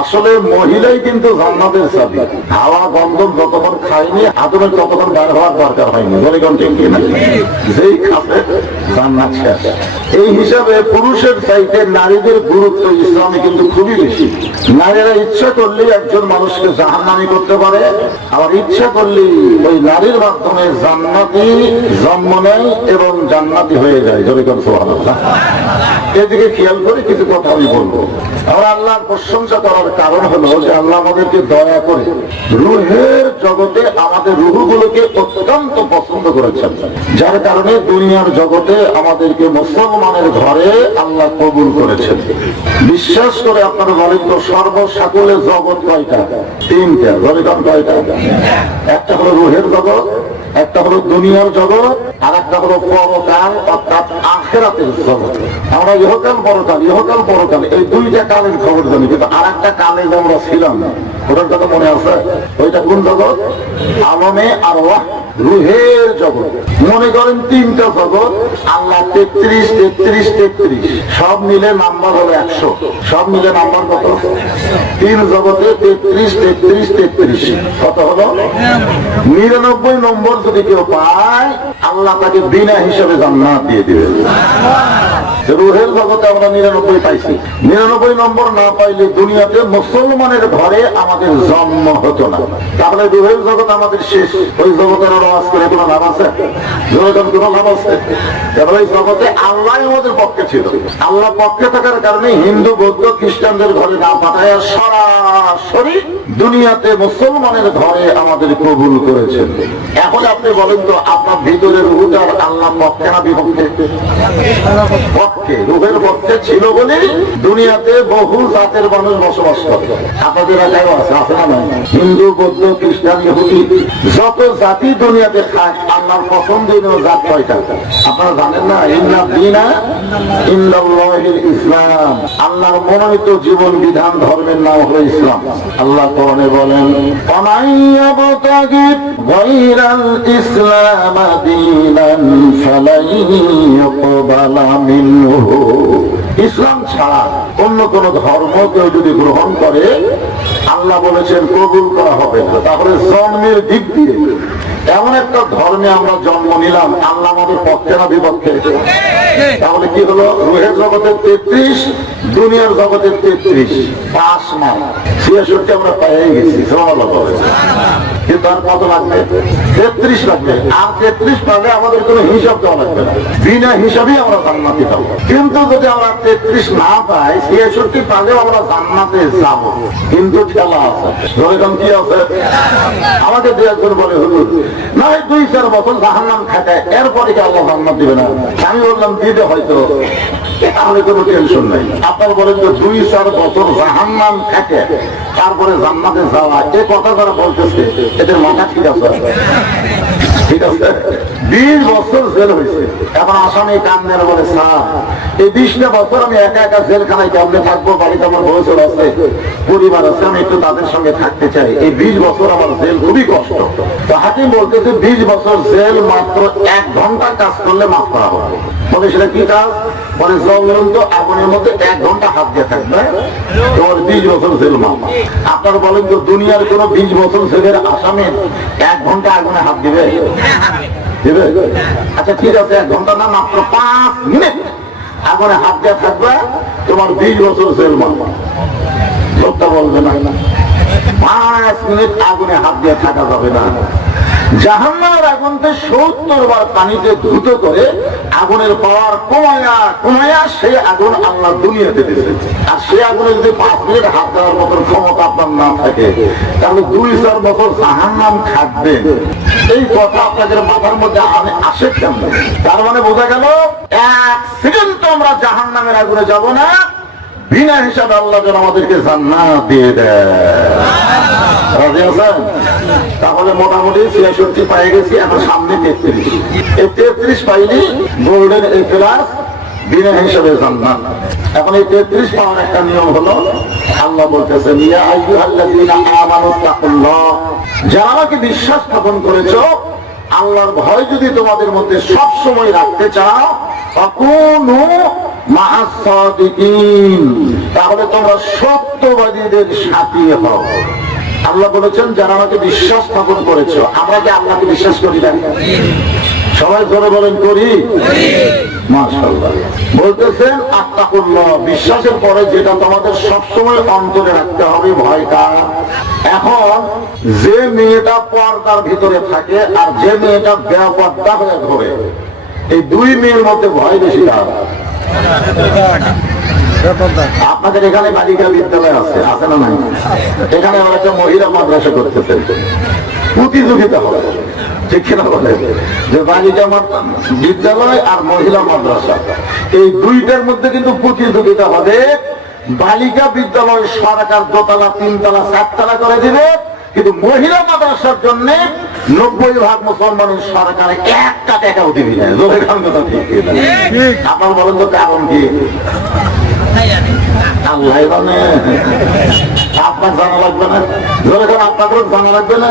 আসলে মহিলাই কিন্তু জান্নাতের চাবি। হাওয়া, গন্ধম যতক্ষণ খায়নি, আদমের ততক্ষণ বের হওয়ার দরকার হয়নি। বলিগণ ঠিক কিনা? যেই খাবে, জান্নাত শেষ। এই হিসাবে পুরুষের চাইতে নারীদের গুরুত্ব ইসলামে কিন্তু খুবই বেশি। নারীরা ইচ্ছা করলেই একজন মানুষকে জাহান্নামি করতে পারে। আবার ইচ্ছা করলেই ওই নারীর মাধ্যমে জান্নাতি জন্ম নেয় এবং জান্নাতি হয়ে যায়। জরিকন সোহানুল্লাহ এদিকে খেয়াল করে কিছু কথা আমি বলব। আমরা আল্লাহর প্রশংসা করার কারণ হলো যে আল্লাহ আমাদেরকে দয়া করে রুহের জগতে আমাদের রুহগুলোকে অত্যন্ত পছন্দ করেছেন। যার কারণে দুনিয়ার জগতে আমাদেরকে মুসলমানের ঘরে আল্লাহ কবুল করেছেন। বিশ্বাস করে আপনারা বলেন তো সর্বসাকুলের জগৎ কয়টা? তিনটা। জলিকন কয়টা? একটা হলো রুহের জগৎ, একটা হলো দুনিয়ার জগৎ, আর একটা হলো পরকাল, অর্থাৎ আখেরাতের জগৎ। আমরা ইহকাল, পরকাল ইহকাল, পরকাল, এই দুইটা কালের খবর জানি, কিন্তু আর একটা কালে যে আমরা ছিলাম ওটার কথা মনে আছে? ওইটা কোন জগৎ? আলমে আর রুহের জগৎ। মনে করেন তিনটা জগৎ, আল্লাহ তেত্রিশ তেত্রিশ তেত্রিশ। সব মিলে নাম্বার হলো একশো। সব মিলে নাম্বার কত? তিন জগতে তেত্রিশ তেত্রিশ তেত্রিশ। কত হলো? নিরানব্বই নম্বর যদি কেউ পায়, আল্লাহ তাকে বিনা হিসেবে জান্নাত দিয়ে দিবে রুহের জগতে আমরা নিরানব্বই পাইছি। নিরানব্বই নম্বর না পাইলে দুনিয়াতে মুসলমানের ঘরে আমাদের জন্ম হতো না। তাহলে রুহের জগৎ আমাদের শেষ, ওই জগতের আওয়াজ করে কোনো লাভ আছে? আল্লাহ আমাদের পক্ষে খ্রিস্টানদের ঘরে না পাঠায় সরাসরি দুনিয়াতে মুসলমানের ঘরে আমাদের কবুল করেছেন। এখন আপনি বলেন তো, আপনার ভিতরে রুহুটার আল্লাহ পক্ষে না বিপক্ষে? পক্ষে রুহের পক্ষে ছিল বলে দুনিয়াতে বহু জাতের মানুষ বসবাস করে। আপনাদের এলাকায় আছে আছে না হিন্দু, বৌদ্ধ, খ্রিস্টান, ইহুদি, যত জাতি দুনিয়াতে আল্লাহর পছন্দনীয় জাত কয়টা? আপনারা জানেন না? দিনা ইন্দাল্লাহিল ইসলাম। আল্লাহর মনোনীত জীবন, বিধান, ধর্মের নাম হলো ইসলাম। আল্লাহ কোরআনে বলেন অমাইয়াবতাগির গায়রাল ইসলাম ইসলাম ছাড়া অন্য কোন ধর্ম কেউ যদি গ্রহণ করে, আল্লাহ বলেছেন, কবুল করা হবে না। তারপরে জন্মের দিক দিয়ে এমন একটা ধর্মে আমরা জন্ম নিলাম, আল্লাহ আমাদের পক্ষে না বিপক্ষে। তাহলে কি হলো? রুহের জগতের তেত্রিশ, দুনিয়ার জগতের তেত্রিশ, পাঁচ নয় ছিয়াষট্টি আমরা পেয়ে গেছি কিন্তু আর কত লাগবে? তেত্রিশ লাগবে। আর তেত্রিশ পাবে আমাদের কোনো হিসাব দেওয়া লাগবে না। বিনা হিসাবেই আমরা জান্নাতি পাবো কিন্তু যদি আমরা তেত্রিশ না পাই, ছিয়াষট্টি পালেও আমরা জান্নাতে যাব। কিন্তু খেলা আছে। ধরেন কি আছে? আমাকে দু একজন বলে, হুজুর না দুই চার বছর জাহান্নাম খাটায় এরপরে কি আল্লাহ জান্নাত দিবে না? আমি বললাম দিতে হয়তো। তাহলে কোনো টেনশন নাই। আপনার বলেন যে দুই চার বছর জাহান্নাম থাকে তারপরে জান্নাতে যাওয়া, এ কথা যারা বলতেছে, এদের মাথা ঠিক আছে? বিশ বছর জেল হয়েছে। এখন আসামি কান্দের বলে, স্যার, এই বিশটা বছর আমি একা একা জেলখানায় কেমনে থাকব? বাড়িতে আমার বয়সের আছে পরিবার আছে, আমি একটু তাদের সঙ্গে থাকতে চাই। এই বিশ বছর আমার জেল খুবই কষ্ট। তো হাকিম বলতেছে, বিশ বছর জেল মাত্র এক ঘণ্টা কাজ করলে মাফ করা হবে। বলে সেটা কি কাজ? বলে জ্বলন্ত আগুনের মধ্যে এক ঘণ্টা হাত দিয়ে থাকবে। তোমার বিশ বছর জেল মাফ আপনার বলেন তো, দুনিয়ার কোন বিশ বছর জেলের আসামি এক ঘণ্টা আগুনে হাত দিবে? দিবে? আচ্ছা ঠিক আছে, এক ঘণ্টা না, মাত্র পাঁচ মিনিট আগুনে হাত দিয়ে থাকবে তোমার বিশ বছর জেল মাফ লোকটা বলবে না পাঁচ মিনিট আগুনে হাত দিয়ে থাকা যাবে না। জাহান্নার আগুনকে সত্তর বার পানিতে দ্রুত করে আগুনের পাওয়ার কমায়া কমায়া, সেই আগুন আল্লাহ দুনিয়াতে দিয়েছে আর সেই আগুনে যদি পাঁচ মিনিট হাত দেওয়ার মতন ক্ষমতা আপনার না থাকে, তাহলে দুই চার বছর জাহান্নাম খাটবে। এই কথা আপনাদের মাথার মধ্যে আমি আসে কেমন তার মানে বোঝা গেল, এক সেকেন্ড তো আমরা জাহান্নামের আগুনে যাব না, বিনা হিসাবে আল্লাহ যেন আমাদেরকে জান্নাত দিয়ে দেয়? তাহলে মোটামুটি ছিয়াষট্টি পাই গেছি, এখন সামনে তেত্রিশ। এই তেত্রিশ পাইনি গোল্ডেন এই ক্লাস বিনা হিসাবে জান্নাত এখন এই তেত্রিশ পাওয়ার একটা নিয়ম হলো, আল্লাহ তাকুল্লাহ। যারা আমাকে বিশ্বাস স্থাপন করেছ, আল্লাহর ভয় যদি তোমাদের মধ্যে সব সময় রাখতে চাও তখনও তাহলে তোমরা সত্যবাদীদের সাথী হও। আল্লাহ বলেছেন, যারা আমাকে বিশ্বাস স্থাপন করেছ, আমরা কি আল্লাহকে বিশ্বাস করি না? সবাই ধরে বলেন, করি। বলতেছেন, আত্মাকুল্লাহ, বিশ্বাসের পরে যেটা তোমাদের সবসময় অন্তরে রাখতে হবে, ভয়টা। এখন যে মেয়েটা পর্দার ভিতরে থাকে আর যে মেয়েটা বেপর্দা হয়ে ঘোরে, এই দুই মেয়ের মধ্যে ভয় বেশি কার? আপনাদের এখানে বালিকা বিদ্যালয় আছে আছে না নাই? এখানে আমরা একটা মহিলা মাদ্রাসা করতেছেন। প্রতিযোগিতা হবে। ঠিক কিনা বলে? যে বালিকা বিদ্যালয় আর মহিলা মাদ্রাসা। এই দুইটার মধ্যে কিন্তু প্রতিযোগিতা হবে। বালিকা বিদ্যালয় সরকার দোতলা তিনতলা চারতলা করে দিবে। কিন্তু মহিলা মাদ্রাসার জন্য নব্বই ভাগ মুসলমানের সরকার একটা টাকাও দিবি না। জোরে খান আপনার বলেন তো কারণ কি? আপনার লাগবে না? না?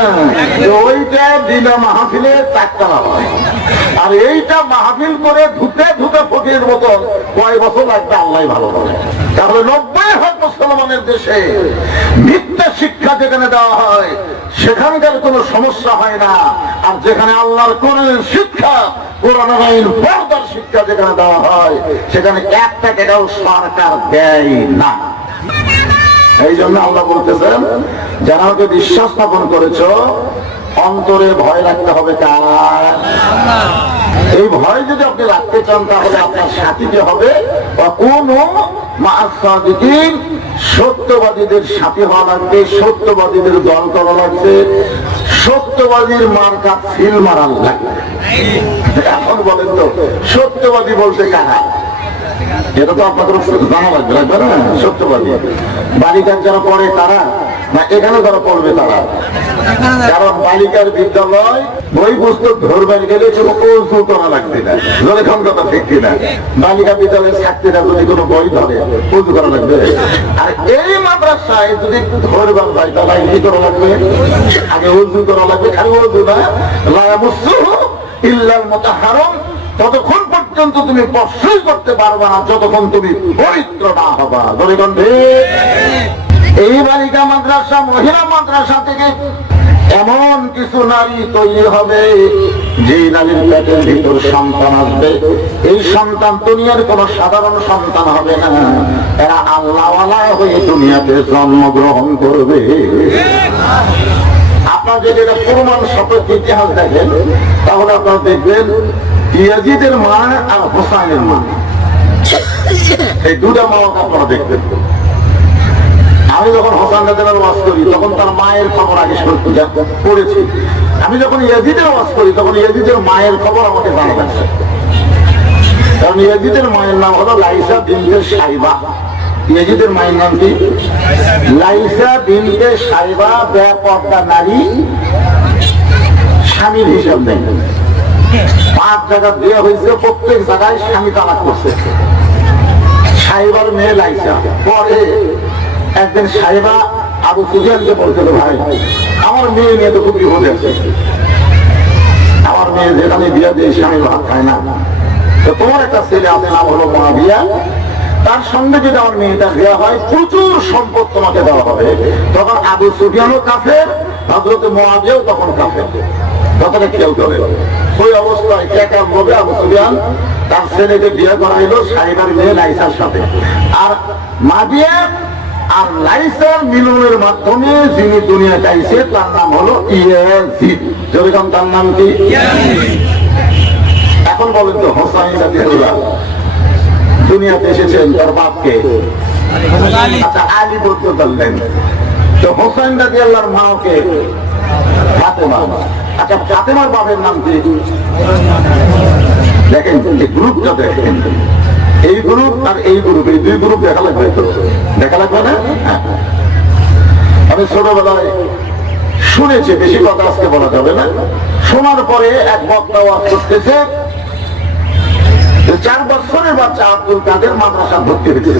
আর এইটা মাহফিল করে ধুতে ধুতে ফকির মতন কয় বছর লাগবে, আল্লাহ ভালো করে। তাহলে নব্বই ভাগ মুসলমানের দেশে মিথ্যা শিক্ষা যেখানে দেওয়া হয়, সেখানকার কোনো সমস্যা হয় না। আর যেখানে আল্লাহর কোরআনের শিক্ষা কোরআন আইন পর্দার শিক্ষা যেখানে দেওয়া হয়, সেখানে একটা টাকাও সরকার দেয় না। এই জন্য আল্লাহ বলতেছেন, যারা আমাকে বিশ্বাস স্থাপন করেছ, অন্তরে ভয় রাখতে হবে কার? এই ভয় যদি আপনি রাখতে চান, তাহলে আপনার সাথীতে হবে বা কোন সত্যবাদীদের সাথী হওয়া লাগবে, সত্যবাদীদের দল করা লাগবে, সত্যবাদীর মার্কা ফিল মারা লাগবে। এখন বলেন তো, সত্যবাদী বলতে কারা? এটা তো আপনাদের জানা লাগবে লাগবে না, সত্যবাদী। বালিকার যারা পড়ে, তারা না এখানে যারা পড়বে তারা। কারণ বালিকার বিদ্যালয় বই পুস্তক ধরবেন গেলে কোনো কৌশল করা লাগবে না যখন কথা ঠিক কিনা বালিকা বিদ্যালয়ের ছাত্রীরা যদি কোনো বই ধরে করা লাগবে? আর এই মাদ্রাসায় যদি ধরবেন ভাই তাহলে কি করা লাগবে? আগে উজু করা লাগবে খালি উজু না। লায়ামুসু ইল্লাল মুতাহারম ততক্ষণ পর্যন্ত তুমি প্রশ্রয় করতে পারবা না যতক্ষণ তুমি পবিত্র না হবা। দলিগন্ধে এই বালিকা মাদ্রাসা, মহিলা মাদ্রাসা থেকে এমন কিছু নারী তৈরি হবে যে নারীর পেটের ভিতর সন্তান আসবে। এই সন্তান দুনিয়ার কোন সাধারণ সন্তান হবে না। এরা আল্লাহওয়ালা হয়ে দুনিয়াতে জন্মগ্রহণ করবে। আপনার যদি এটা প্রমাণ সপক্ষ ইতিহাস দেখেন, তাহলে আপনারা দেখবেন, ইয়াজিদের মা আর হোসাইনের মা। এই দুটা মা আপনারা দেখবেন। আমি যখন হোসান রাজার ওয়াজ করি, তখন তার মায়ের খবর আগে পড়েছি। আমি যখন ইয়াজিদের ওয়াজ করি, তখন ইয়াজিদের মায়ের খবর আমাকে জানা যাচ্ছে কারণ ইয়াজিদের মায়ের নাম হলো লাইসা বিনতে সাইবা। ইয়াজিদের মায়ের নাম কি? লাইসা বিনতে সাইবা ব্যাপর্দা নারী স্বামীর হিসাব নেই। পাঁচ জায়গা বিয়ে হয়েছে, প্রত্যেক জায়গায় স্বামী তালাক করছে। সাইবার মেয়ে লাইসা, পরে একদিন সাহেবা আবু সুফিয়ানকে বলছিল ভাই, আমার মেয়ে নিয়ে তো খুব বিপদে আছে। আমার মেয়ে যেখানে বিয়ে দিয়ে স্বামী ভাত খায় না। তো তোমার একটা ছেলে আছে, নাম হলো মহাবিয়া তার সঙ্গে যদি আমার মেয়েটা বিয়ে হয়, প্রচুর সম্পদ তোমাকে দেওয়া হবে। তখন আবু সুফিয়ানও কাফের হজরত মহাবিয়াও তখন কাফের। কথাটা খেয়াল করে ওই অবস্থায় একার লোভে আবু সুফিয়ান? তার ছেলেকে বিয়ে করাইলো সাইবার মেয়ে লাইসার সাথে। আর মাবিয়া আর লাইসার মিলনের মাধ্যমে যিনি দুনিয়া চাইছে তার নাম হলো ইয়াজিদ। যেরকম তার নাম কি? এখন বলেন তো হোসাইন দুনিয়াতে এসেছেন তার বাপকে। আচ্ছা আলী বলতে পারলেন। তো হোসাইন রাজি আল্লাহর মাকে ফাতেমা। আচ্ছা ফাতেমার বাপের নাম কি? দেখেন গ্রুপটা দেখেন। এই গ্রুপ আর এই গ্রুপ, এই দুই গ্রুপ দেখা লাগবে। তো দেখা লাগবে না। আমি ছোটবেলায় শুনেছি, বেশি কথা আজকে বলা যাবে না। শোনার পরে এক বক্তা ওয়াজ করতেছে চার বছরের বাচ্চা আব্দুল কাদের মাদ্রাসা ভর্তি হয়েছে।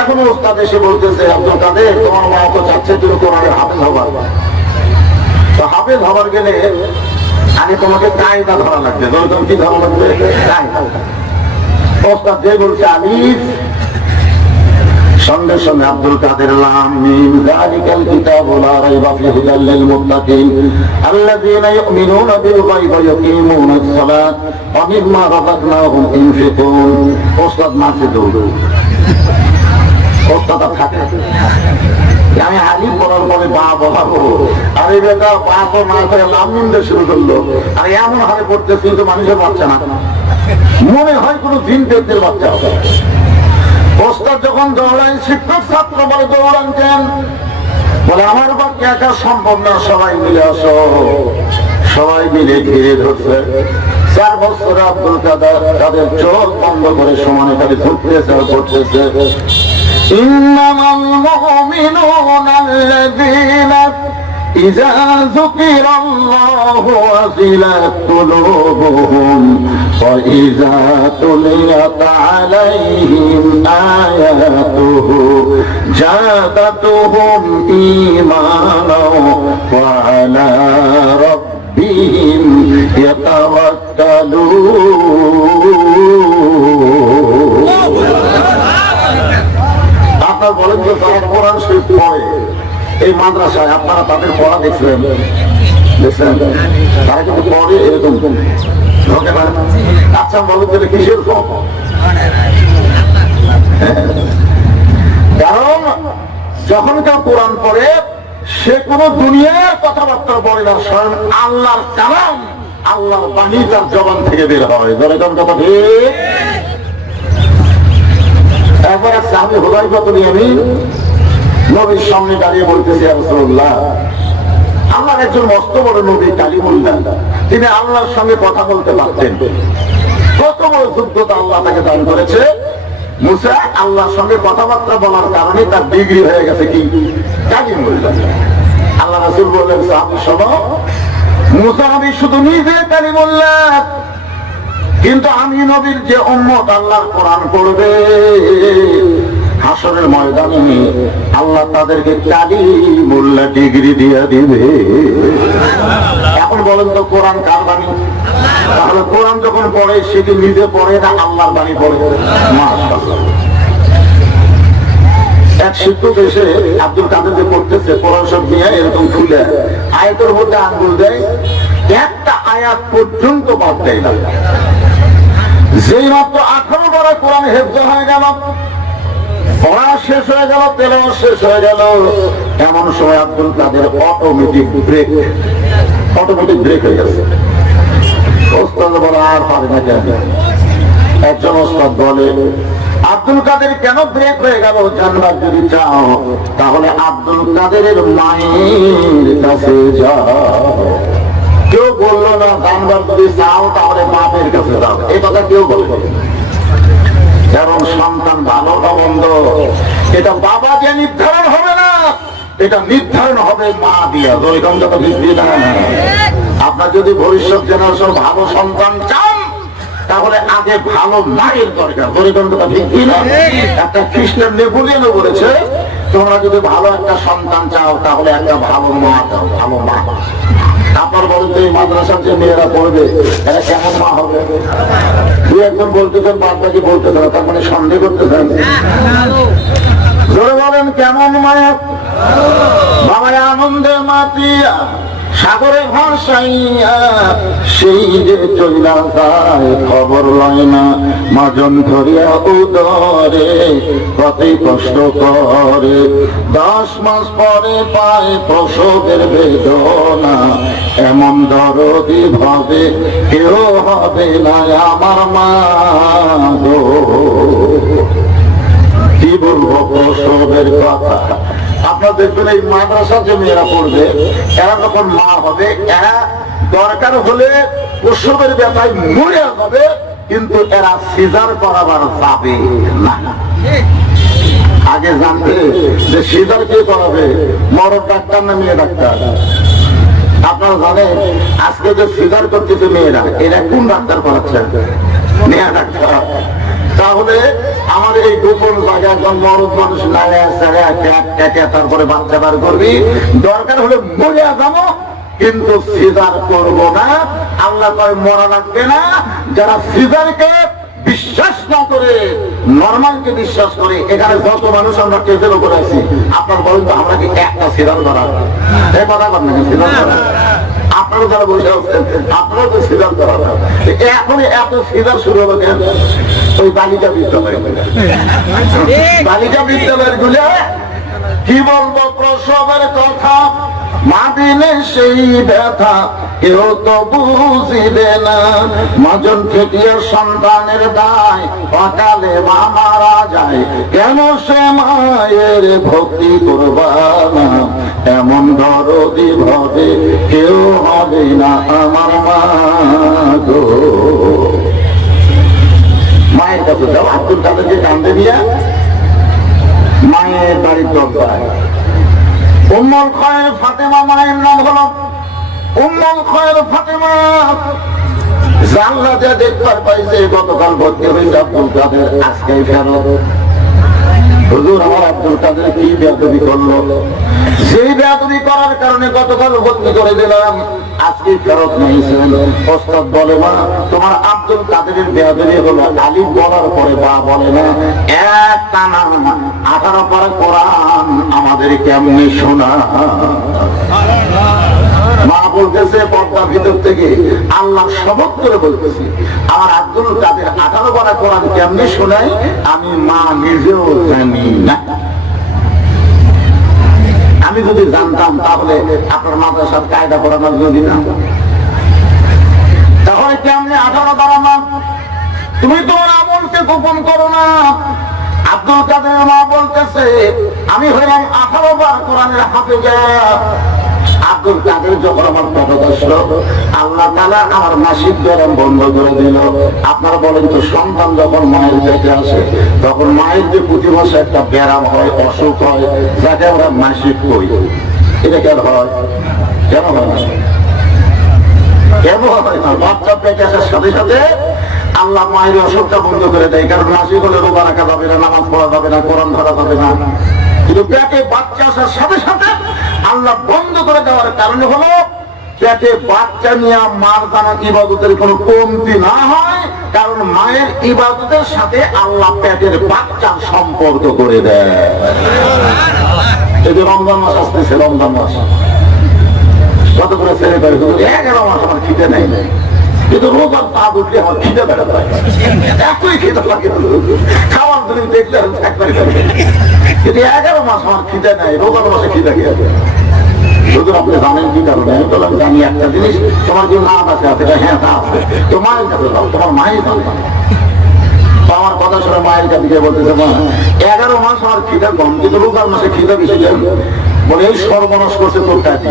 এখন ওস্তাদ এসে বলতেছে, আব্দুল কাদের, তোমার মা তো চাচ্ছে তুমি কোরআনের হাফেজ হবার। তো হাফেজ হবার গেলে আগে তোমাকে কায়দা ধরা লাগবে। ধরো কি ধরা লাগবে? কায়দা। ওস্তাদ যে বলছে আলিফ সঙ্গে সঙ্গে আব্দুল কাদের লামিন যালিকাল কিতাবু লা রাইবা ফিহি লিল মুত্তাকিন, আল্লাযীনা ইউমিনুনা বিল গায়বি ওয়া ইউকিমুনাস সালাত ওয়া মিম্মা রাযাকনাহুম ওস্তাদ থাকে। আমি আলিম পড়ার পরে বা বলাবো আর এই বেটা বা তো না করে লামিন দিয়ে শুরু করল। আর এমন হারে পড়তেছে কিন্তু মানুষের বাচ্চা না। মনে হয় কোনো দিন পেটের বাচ্চা হবে। ওস্তাদ যখন দৌড়ান শিক্ষক ছাত্র বলে, দৌড়ান কেন? বলে, আমার বাক্য একা সম্ভব না, সবাই মিলে আসো। সবাই মিলে ঘিরে ধরছে। চার বছর আব্দুল কাদের, তাদের চোখ বন্ধ করে সমানে খালি ধরতেছে আর করতেছে إنما المؤمنون الذين إذا ذكر الله وزلت قلوبهم وإذا تليت عليهم آياته زادتهم إيمانا আচ্ছা কারণ যখন কেউ কোরআন পড়ে, সে কোন দুনিয়ার কথাবার্তা বলে না, স্বয়ং আল্লাহর কালাম, আল্লাহর বাণী তার জবান থেকে বের হয়। ধরে কথা ঠিক? আমি নবীর সামনে দাঁড়িয়ে বলতেছি আমার একজন মস্ত বড় নবী তিনি আল্লাহর সঙ্গে কথা বলতে পারতেন। কত বড় যোগ্যতা আল্লাহ তাকে দান করেছে। মুসা, আল্লাহর সঙ্গে কথাবার্তা বলার কারণে তার ডিগ্রি হয়ে গেছে কি? কালিমুল্লাহ আল্লাহ রাসুল বললেন, সাহাবি, শোনো। মুসা শুধু নিজে কালিমুল্লাহ কিন্তু আমি নবীর যে উম্মত আল্লাহর কোরআন পড়বে হাসরের ময়দানে আল্লাহ তাদেরকে কালি মোল্লা ডিগ্রি দিয়ে দিবে। এখন বলেন তো কোরআন কার বাণী? তাহলে কোরআন যখন পড়ে সেটি নিজে পড়ে না আল্লাহর বাণী পড়ে? মাশাআল্লাহ। এক শিক্ষক এসে আব্দুল কাদের যে পড়তেছে কোরআন নিয়ে এরকম খুলে, আয়াতের মধ্যে আঙ্গুল দেয়, একটা আয়াত পর্যন্ত বাদ দেয় না। যেই মাত্র আঠারো বারে কোরআন হেফজ হয়ে গেল, পড়া শেষ হয়ে গেল তেল শেষ হয়ে গেল। এমন সময় Abdul Kader automatic brake automatic brake হয়ে গেছে। একজন ওস্তাদ আব্দুল কাদের কেন ব্রেক হয়ে গেল জানবার যদি চাও, তাহলে আব্দুল কাদেরের মায়ের কাছে যাও। বলল, না জানবার যদি চাও, তাহলে বাপের কাছে যাও এই কথা কেউ বলবে কারণ সন্তান ভালো না মন্দ, এটা বাবা যে নির্ধারণ হবে না। এটা নির্ধারণ হবে মা দিয়া। দৈগন্ধ আপনার যদি ভবিষ্যৎ জেনারেশন ভালো সন্তান চান, তাহলে আগে ভালো মায়ের দরকার। দৈগন্ধটা ভিত্তি না। একটা খ্রিস্টান নেপুলিয়ানও বলেছে, তোমরা যদি ভালো একটা সন্তান চাও, তাহলে একটা ভালো মা দাও, ভালো মা মাদ্রাসার যে মেয়েরা পড়বে এরা কেমন মা হবে? দু একজন বলতেছেন বাদ বাকি বলতেছেন না, তার মানে সন্দেহ করতেছেন। ধরে বলেন কেমন মায়া? বাবায় আনন্দে মাতিয়া। সাগরে ভাসাইয়া সেই খবর লয় না। মাজন ধরিয়া উদরে কতই কষ্ট করে। দশ মাস পরে পায় প্রসবের বেদনা। এমন দরদি ভাবে কেউ হবে না আমার মা কি বলব প্রসবের কথা? আপনার দেখবেন এই মাদ্রাসা যে মেয়েরা পড়বে, এরা যখন মা হবে, এরা দরকার হলে প্রসবের ব্যথায় মরে যাবে, কিন্তু এরা সিজার করাবার যাবে না। আগে জানতে যে সিজার কে করাবে? মরদ ডাক্তার না মেয়ে ডাক্তার? আপনারা জানেন, আজকে যে সিজার করতেছে মেয়েরা, এরা কোন ডাক্তার করাচ্ছে? মেয়ে ডাক্তার। তাহলে আমার এই গোপন জায়গা একজন মরদ মানুষ লাগায় নাড়ে সাড়ে কেটে তারপরে বাচ্চা বার করবি। দরকার হলে মরে যাব, কিন্তু সিজার করব না। আল্লাহ কয়, মরা লাগবে না। যারা সিজারকে বিশ্বাস না করে, নর্মালকে বিশ্বাস করে, এখানে যত মানুষ আমরা টেপের উপরে আছি। আপনার বলেন তো, আমরা কি একটা সিরাল ধরা এই কথা বলেন ধরা আপনারা যারা বসে আছেন আপনারা তো সিদ্ধান্ত করা এখন এত সিদ্ধান্ত শুরু হবে কেন? ওই বালিকা বিদ্যালয় বালিকা বিদ্যালয়েরগুলো কি বলব মা দিলে সেই ব্যথা, কেউ তো বুঝিবে না। মাজন থেকে সন্তানের দায়, অকালে মা মারা যায়। কেন সে মায়ের ভক্তি করবানা এমন দরদি ভাবে কেউ হবে না আমার মা গো। মায়ের কাছে যাও আব্দুল কাদেরকে কান্দে দিয়া মায়ের বাড়ির দরজায়। উম্মল খয়ের ফাতেমা মায়ের নাম হল উম্মল খয়ের ফাতেমা। জানলাতে দেখবার পাইছে, গতকাল ভর্তি হয়েছে আব্দুল কাদের, আজকে ফেরত হুজুর, আমার আব্দুল কাদের কি বেয়াদবি করল? সেই বেয়াদবি করার কারণে গতকাল ভর্তি করে দিলাম। ফেরত বলে তোমার আব্দুল কাদেরের বেয়াদবি হলো বলার পরে বা বলে না? এক টানা আঠারো পরে কোরআন আমাদের কেমনি শোনা? মা বলতেছে, পর্দা ভিতর থেকে আল্লাহ শপথ করে বলতেছি, আমার আব্দুল কাদের আঠারো বড়া কোরআন কেমনি শোনাই আমি মা নিজেও জানি না। আমি যদি জানতাম তাহলে আপনার মাদ্রাসার কায়দা পড়ানোর যদি না আঠারো মা তুমি তোমার আমলকে গোপন করো না? আব্দুল কাদের মা বলতেছে, আমি হইলাম আঠারো বার কোরআনের হাফেজা। আব্দুল কাদের যখন আমার পথ আসলো আল্লাহ তালা আমার মাসিক গরম বন্ধ করে দিল। আপনারা বলেন তো, সন্তান যখন মায়ের পেটে আসে, তখন মায়ের যে প্রতি মাসে একটা ব্যারাম হয়, অসুখ হয় যাকে আমরা মাসিক কই। এটা কেন হয়? কেন হয়? না কেন হয়? না বাচ্চা পেটে আসার সাথে সাথে আল্লাহ মায়ের অসুখটা বন্ধ করে দেয়। কারণ মাসিক হলে রোজা রাখা যাবে না, নামাজ পড়া যাবে না, কোরআন ধরা যাবে না। কিন্তু পেটে বাচ্চা আসার সাথে সাথে আল্লাহ বন্ধ করে দেওয়ার কারণে হলো, পেটে বাচ্চা নিয়ে মার দানা ইবাদতের কোনো কমতি না হয়, কারণ মায়ের ইবাদতের সাথে আল্লাহ পেটের বাচ্চার সম্পর্ক করে দেয়। এই যে রমজান মাস আসতেছে, রমজান মাস। কত করে ছেলে করে এগারো মাস আমার খিদে নেই। কিন্তু পা উঠলে আমার খিদে খিদে লাগে। খাওয়ার দেখলে কিন্তু এগারো মাস আমার খিদে নেই রোজার মাসে খিদে আছে? আছে হ্যাঁ আছে। গিয়ে মা, এগারো মাস আমার খিদে কম, কিন্তু রোজার মাসে খিদে বেশি বলে, এই সর্বনাশ করছে তোর কাছে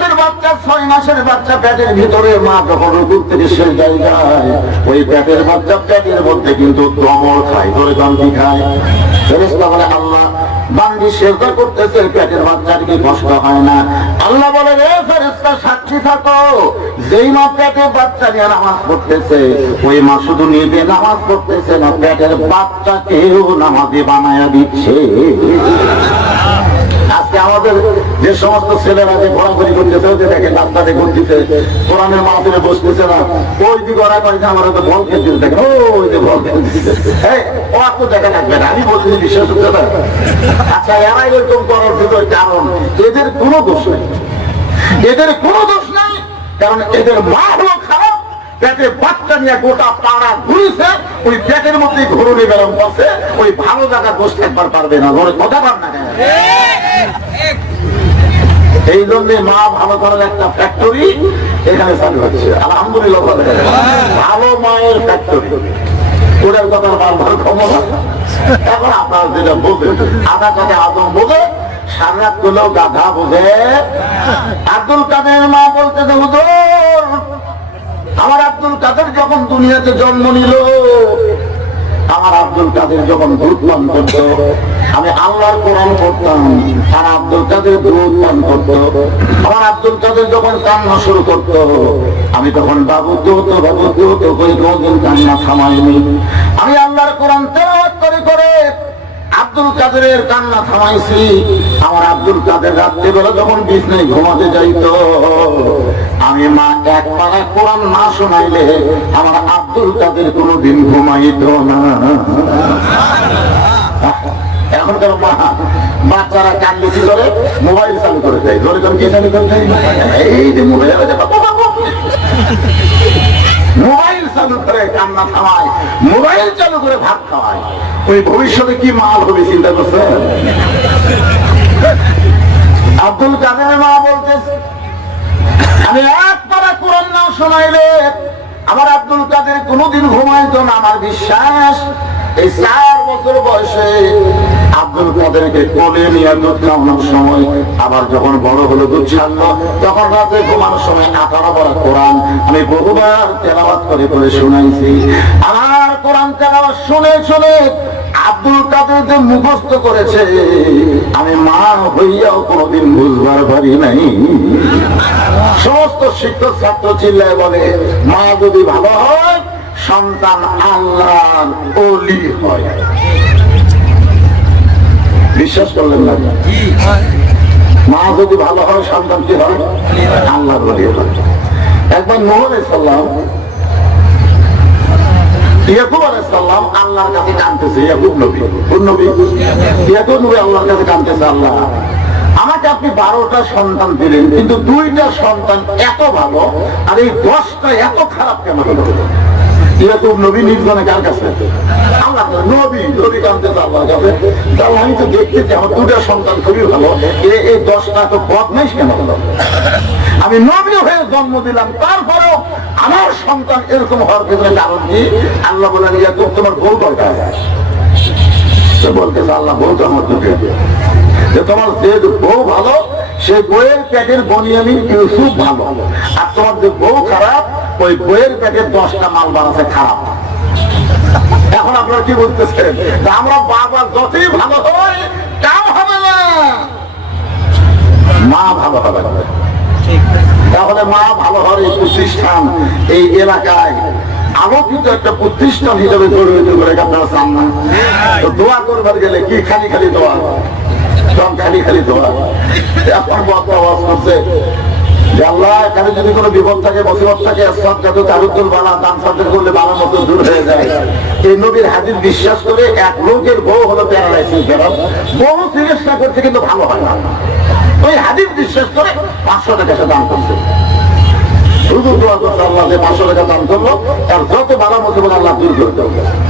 মাসের বাচ্চা, ছয় মাসের বাচ্চা, পেটের ভিতরে মা যখন রুকুর থেকে শেষ জায়গায় ওই পেটের বাচ্চা পেটের মধ্যে কিন্তু দমর খায় ধরে দমটি খায়। হয় না? বলে রে সাক্ষী থাকো। মা বাচ্চা নিয়ে নামাজ পড়তেছে, ওই মা শুধু নিজে নামাজ পড়তেছে না বাচ্চাকেও নামাজে বানায়া দিচ্ছে। আমাদের যে সমস্ত ছেলেরা যে ঘোরাঘুরি করতেছে ওই যে দেখেন রাস্তাতে ঘুরতেছে কোরআনের মাহফিলে বসতেছে না ওই দিকে ওরা কয়েছে আমার তো বল খেলতে দেখেন ওই যে বল খেলতেছে এই, ও আর তো দেখা লাগবে না আমি বলতেছি বিশ্বাস হচ্ছে না। আচ্ছা এরাই এরকম করার ভিতরে কারণ। এদের কোনো দোষ নেই। এদের কোনো দোষ নাই কারণ এদের মা হলো খারাপ। পেটে বাচ্চা নিয়ে গোটা পাড়া ঘুরেছে, ওই পেটের মধ্যে ঘুরুনি বেরম করছে, ওই ভালো জায়গা বসে একবার পারবে না ধরে কথা পার না এই জন্য মা ভালো করার একটা ফ্যাক্টরি এখানে চালু হচ্ছে, আলহামদুলিল্লাহ ভালো মায়ের ফ্যাক্টরি ওদের কথা ভালো ক্ষমতা এখন আপনারা যেটা বোঝেন আধা কথা আদম বোঝে, সারা করলেও গাধা বোঝে। আব্দুল কাদের মা বলতে হুজুর আমার আব্দুল কাদের যখন দুনিয়াতে জন্ম নিল, আমার আব্দুল কাদের যখন দুধ পান করত, আমি আল্লাহর কোরআন পড়তাম আর আব্দুল কাদের দুধ পান করত। আমার আব্দুল কাদের যখন কান্না শুরু করত, আমি তখন, বাবু, তো বাবু, তো তো কোনদিন কান্না থামাইনি আমি আল্লাহর কোরআন তেলাওয়াত করে করে আব্দুল কাদেরের কান্না থামাইছি। আমার আব্দুল কাদের রাত্রিবেলা যখন বিছনায় ঘুমাতে যাইত, আমি মা এক পারা কোরআন না শোনাইলে আমার আব্দুল কাদের কোনোদিন ঘুমাইত না। এখনকার মা? বাচ্চারা কান্দি কি করে মোবাইল চালু করে দেয়। ধরে তুমি কি চালু করে দেয়? এই যে মোবাইল চালু করে কান্না থামায় মোবাইল চালু করে ভাত খাওয়ায়। ওই ভবিষ্যতে কি মাল হবে, চিন্তা করছেন? আব্দুল কাদের মা বলতেছে, আমি একবার কোরআন নাও শোনাইলে, আমার আব্দুল কাদের কোনোদিন ঘুমাইতো না, আমার বিশ্বাস, এই চার বছর বয়সে আব্দুল কাদেরকে কোলে নিয়ে দুধ খাওয়ানোর সময় আবার যখন বড় হলো, দুধ ছাড়লো, তখন রাতে ঘুমানোর সময় আঠারো বড় কোরআন আমি বহুবার তেলাবাত করে করে শুনাইছি। আমার কোরআন তেলাবাত শুনে শুনে আব্দুল কাদের যে মুখস্থ করেছে, আমি মা হইয়াও কোনোদিন বুঝবার পারি নাই। সমস্ত শিক্ষক ছাত্র চিল্লায় বলে, মা যদি ভালো হয়, সন্তান আল্লাহ অলি হয়। বিশ্বাস করলেন না। মা যদি ভালো হয়, সন্তান কি হয়? আল্লাহ অলি হয় একবার মোহন আল্লাহ, আমাকে আপনি বারোটা সন্তান দিলেন, কিন্তু দুইটা সন্তান এত ভালো, আর এই দশটা এত খারাপ কেন নবী নির্জনে কার কাছে? আমি নবী হয়ে জন্ম দিলাম, তারপরেও আমার সন্তান এরকম হওয়ার পেছনে কারণ কি? আল্লাহ ইয়াকুব তোমার বউ দরকার সে বলতেছে, আল্লাহ, বউ তো আমার দুটো যে তোমার যে বউ ভালো সে বইয়ের পেটের বনিয়ামি ইউসুফ ভালো। আর তোমার যে বউ খারাপ, ওই বইয়ের পেটের দশটা মাল বানাচ্ছে খারাপ। এখন আপনারা কি বলতেছেন? আমরা বাবা যতই ভালো হয় কাম হবে না। মা ভালো হবে তাহলে মা ভালো হওয়ার এই প্রতিষ্ঠান, এই এলাকায় আলোকিত একটা প্রতিষ্ঠান হিসেবে গড়ে উঠে করে আপনারা চান তো দোয়া করবার গেলে কি খালি খালি দোয়া? বিশ্বাস করে এক লোকের বউ হলো চিকিৎসা করছে কিন্তু ভালো হয় না। ওই বিশ্বাস করে পাঁচশো টাকা দান করছে। শুধু পাঁচশো টাকা দান করল তার যত বালা মতো আল্লাহ দূর করে দেবো।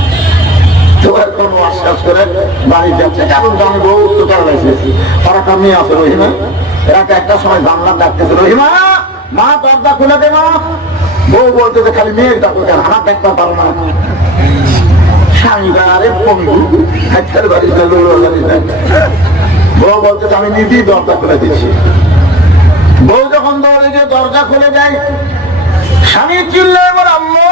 কোনো বাড়ি যাচ্ছে। আমি আছে রহিমা। একটা সময় রহিমা, মা দরজা খুলে দে বউ বলতে খালি আমি নিজেই দরজা খুলে দিচ্ছি বউ যখন দরজা খুলে যায়, স্বামী চিল্লে এবার আল্লাহ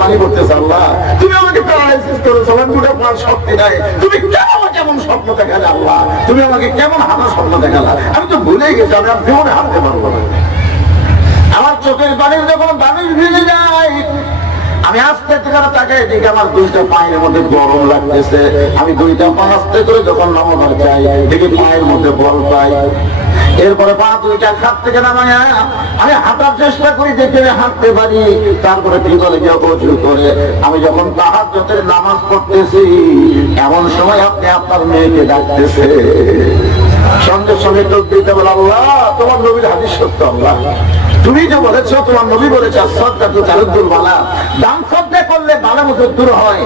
পানি তুমি আমাকে নাই। তুমি স্বপ্ন আল্লাহ? তুমি আমাকে কেমন স্বপ্ন দেখালা? আমি তো ভুলেই গেছি, আমি আর জীবনে হাঁটতে পারব না। আমার চোখের বাড়ির যখন বাড়ির ভিজে যায় আমি আস্তে থেকে তাকে এদিকে আমার দুইটা পায়ের মধ্যে গরম লাগতেছে। আমি দুইটা পা আস্তে করে যখন নামাবার চাই, দেখি পায়ের মধ্যে বল পাই। এরপরে পা দুইটা খাট থেকে নামায়া আমি হাঁটার চেষ্টা করি, দেখে হাঁটতে পারি। তারপরে ভিতরে গিয়ে অজু করে? আমি যখন তাহার যতের নামাজ পড়তেছি, এমন সময় আপনি আপনার মেয়েকে ডাকতেছে। সঙ্গে সঙ্গে যোগ দিতে বলে, আল্লাহ, তোমার নবীর হাদিস সত্য, আল্লাহ। তুমি যে বলেছ তোমার নবী বলেছে সদ্গা তো চারুদ্দুর বালা। করলে বালা মতো দূর হয়।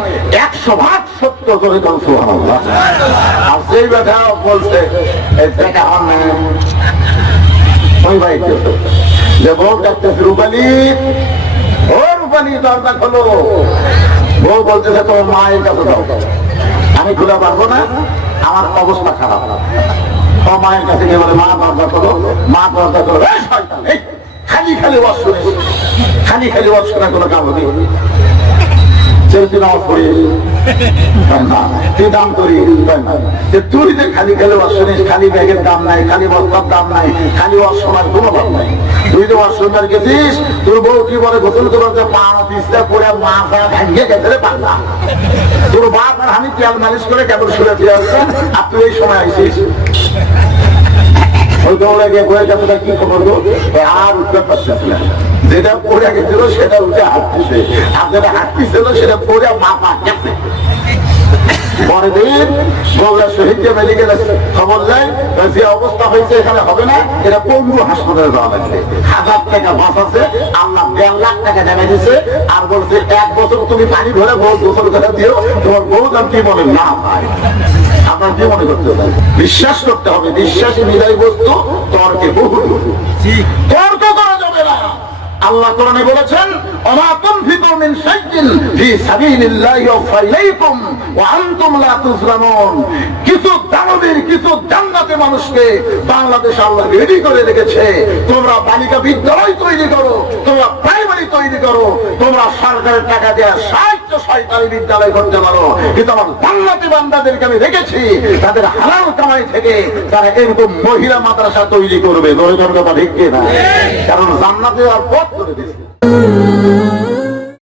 একশো ভাগ সত্য করে দান আর সেই কথা বলছে মায়ের কাছে আমি খুলে পারব না আমার অবস্থা খারাপ। মায়ের কাছে গিয়ে বলে মা দরজা খোলো। মা দরজা এই, খালি খালি ওয়াজ শুনিস খালি খালি ওয়াজ শোনা কোনো কাম পড়ি। যে খালি শুনিস, খালি ব্যাগের দাম নাই, খালি বস্তার দাম নাই, খালি দাম নাই। তুই যে ওয়াজ গেছিস, তোর বউ কি বলে গোসল তোমার যে পা পিসটা পরে মা পা ভাঙিয়ে গেছে রে পাল্লা তোর বাপ আর আমি তেল মালিশ করে কেবল শুনে দিয়ে আর তুই এই সময় আইসিস ওই দৌড়ে গিয়ে বইয়ের কি খবর গো? আর উঠতে পারতেছি না। যেটা পড়ে গেছিল সেটা উঠে হাঁটতেছে। আর যেটা হাঁটতেছিল সেটা পড়ে মাপা পরের দিন বগুড়া শহীদকে মেডিকেল খবর দেয় যে অবস্থা হয়েছে, এখানে হবে না। এটা পঙ্গু হাসপাতালে যাওয়া লাগবে। হাজার টাকা বাস আছে, আল্লাহ দেড় লাখ টাকা নেমে দিছে আর বলছে, এক বছর তুমি পানি ভরে গোসল করে দিও, তোমার বউ কি বলে না ভাই আপনার কি মনে করতে হবে? বিশ্বাস করতে হবে। বিশ্বাসী বিদায় বস্তু তর্কে বহু তর্ক আল্লাহ কোরআনে বলেছেন ওমা তুনফিকু মিন শাইইন ফি সাবিলিল্লাহি ফাইলাইকুম ওয়া আনতুম লা তুজলামুন কিছু দানবীর কিছু জান্নাতে মানুষকে বাংলাদেশ আল্লাহ রেডি করে রেখেছে। তোমরা বালিকা বিদ্যালয় তৈরি করো তোমরা প্রাইমারি তৈরি করো তোমরা সরকারের টাকা দেওয়া সাহিত্য সরকারি বিদ্যালয় করতে পারো। কিন্তু আমার জান্নাতি বান্দাদেরকে আমি রেখেছি তাদের হালাল কামাই থেকে তারা এরকম মহিলা মাদ্রাসা তৈরি করবে। ধরে ধরে কথা ঠিক না কারণ জান্নাতে আর পথ ップルです。